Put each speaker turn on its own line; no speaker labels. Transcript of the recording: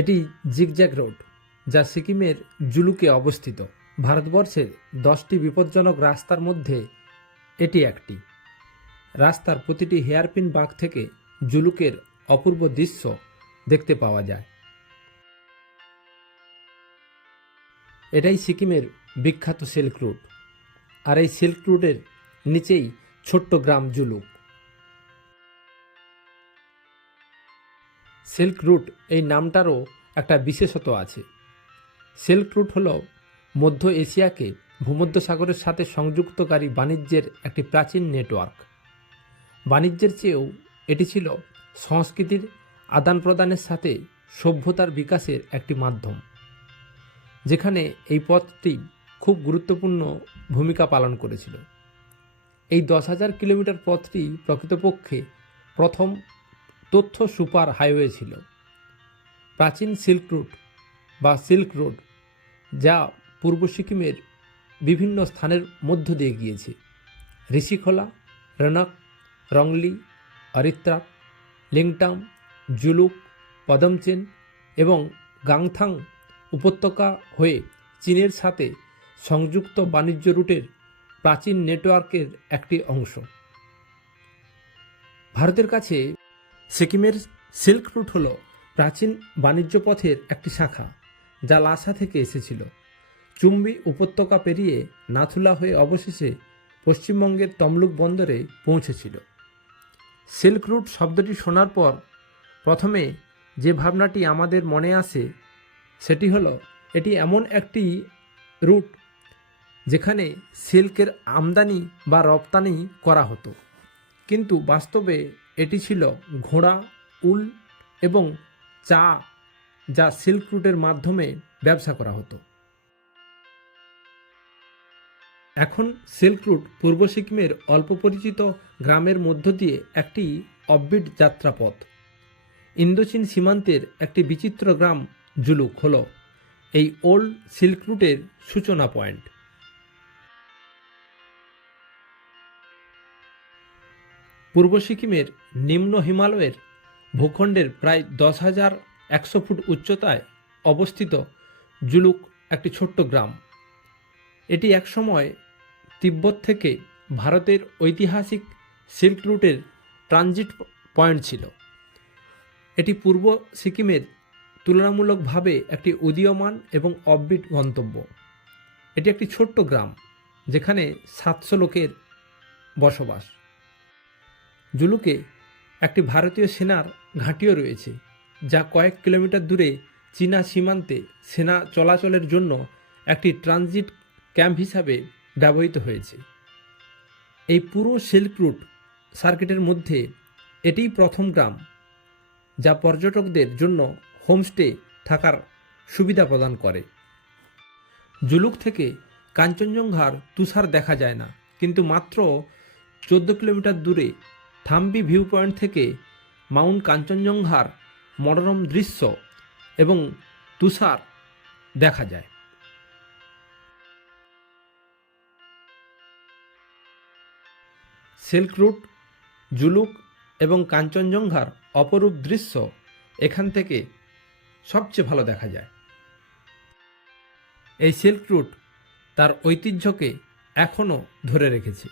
এটি zigzag road, যা সিকিমের জুলুকে অবস্থিত। ভারতবর্ষের দশটি বিপজ্জনক রাস্তার মধ্যে এটি একটি। রাস্তার প্রতিটি হেয়ারপিন বাঁক থেকে জুলুকের অপূর্ব দৃশ্য দেখতে পাওয়া যায়। এটাই সিকিমের বিখ্যাত সিল্ক রুট আর এই সিল্ক রুটের নিচেই ছোট্ট গ্রাম জুলুক। সিল্ক রুট এই নামটারও একটা বিশেষত আছে। সিল্ক রুট হল মধ্য এশিয়াকে ভূমধ্যসাগরের সাথে সংযুক্তকারী বাণিজ্যের একটি প্রাচীন নেটওয়ার্ক। বাণিজ্যের চেয়েও এটি ছিল সংস্কৃতির আদান প্রদানের সাথে সভ্যতার বিকাশের একটি মাধ্যম, যেখানে এই পথটি খুব গুরুত্বপূর্ণ ভূমিকা পালন করেছিল। এই দশ হাজার কিলোমিটার পথটি প্রকৃতপক্ষে প্রথম তথ্য সুপার হাইওয়ে ছিল। প্রাচীন সিল্ক রুট বা সিল্ক রোড, যা পূর্ব সিকিমের বিভিন্ন স্থানের মধ্য দিয়ে গিয়েছে। ঋষিখোলা রনক রংলি অরিত্রাক লিংটাম, জুলুক, পদমচেন এবং গাংথাং উপত্যকা হয়ে চীনের সাথে সংযুক্ত বাণিজ্য রুটের প্রাচীন নেটওয়ার্কের একটি অংশ। ভারতের কাছে সিকিমের সিল্ক রুট হল প্রাচীন বাণিজ্য পথের একটি শাখা, যা লাসা থেকে এসেছিল। চুম্বি উপত্যকা পেরিয়ে নাথুলা হয়ে অবশেষে পশ্চিমবঙ্গের তমলুক বন্দরে পৌঁছেছিল। সিল্ক রুট শব্দটি শোনার পর প্রথমে যে ভাবনাটি আমাদের মনে আসে, সেটি হলো, এটি এমন একটি রুট যেখানে সিল্কের আমদানি বা রপ্তানি করা হতো। কিন্তু বাস্তবে এটি ছিল ঘোড়া, উল এবং চা যা সিল্ক রুটের মাধ্যমে ব্যবসা করা হতো। এখন সিল্ক রুট পূর্ব সিকিমের অল্প পরিচিত গ্রামের মধ্য দিয়ে একটি অববিট যাত্রাপথ। ইন্দোচীন সীমান্তের একটি বিচিত্র গ্রাম জুলুক হল এই ওল্ড সিল্ক রুটের সূচনা পয়েন্ট। পূর্ব সিকিমের নিম্ন হিমালয়ের ভূখণ্ডের প্রায় দশ হাজার একশো ফুট উচ্চতায় অবস্থিত জুলুক একটি ছোট্ট গ্রাম। এটি একসময় তিব্বত থেকে ভারতের ঐতিহাসিক সিল্ক রুটের ট্রানজিট পয়েন্ট ছিল। এটি পূর্ব সিকিমের তুলনামূলকভাবে একটি উদীয়মান এবং অববিট গন্তব্য। এটি একটি ছোট্ট গ্রাম, যেখানে সাতশো লোকের বসবাস। জুলুকে একটি ভারতীয় সেনার ঘাঁটিও রয়েছে, যা কয়েক কিলোমিটার দূরে চীনা সীমান্তে সেনা চলাচলের জন্য একটি ট্রানজিট ক্যাম্প হিসাবে ব্যবহৃত হয়েছে। এই পুরো সিল্ক রুট সার্কিটের মধ্যে এটিই প্রথম গ্রাম, যা পর্যটকদের জন্য হোমস্টে থাকার সুবিধা প্রদান করে। জুলুক থেকে কাঞ্চনজঙ্ঘার তুষার দেখা যায় না, কিন্তু মাত্র চোদ্দ কিলোমিটার দূরে থাম্বি ভিউ পয়েন্ট থেকে মাউন্ট কাঞ্চনজঙ্ঘার মনোরম দৃশ্য এবং তুষার দেখা যায়। সিল্ক রুট, জুলুক এবং কাঞ্চনজঙ্ঘার অপরূপ দৃশ্য এখান থেকে সবচেয়ে ভালো দেখা যায়। এই সিল্ক রুট তার ঐতিহ্যকে এখনও ধরে রেখেছে।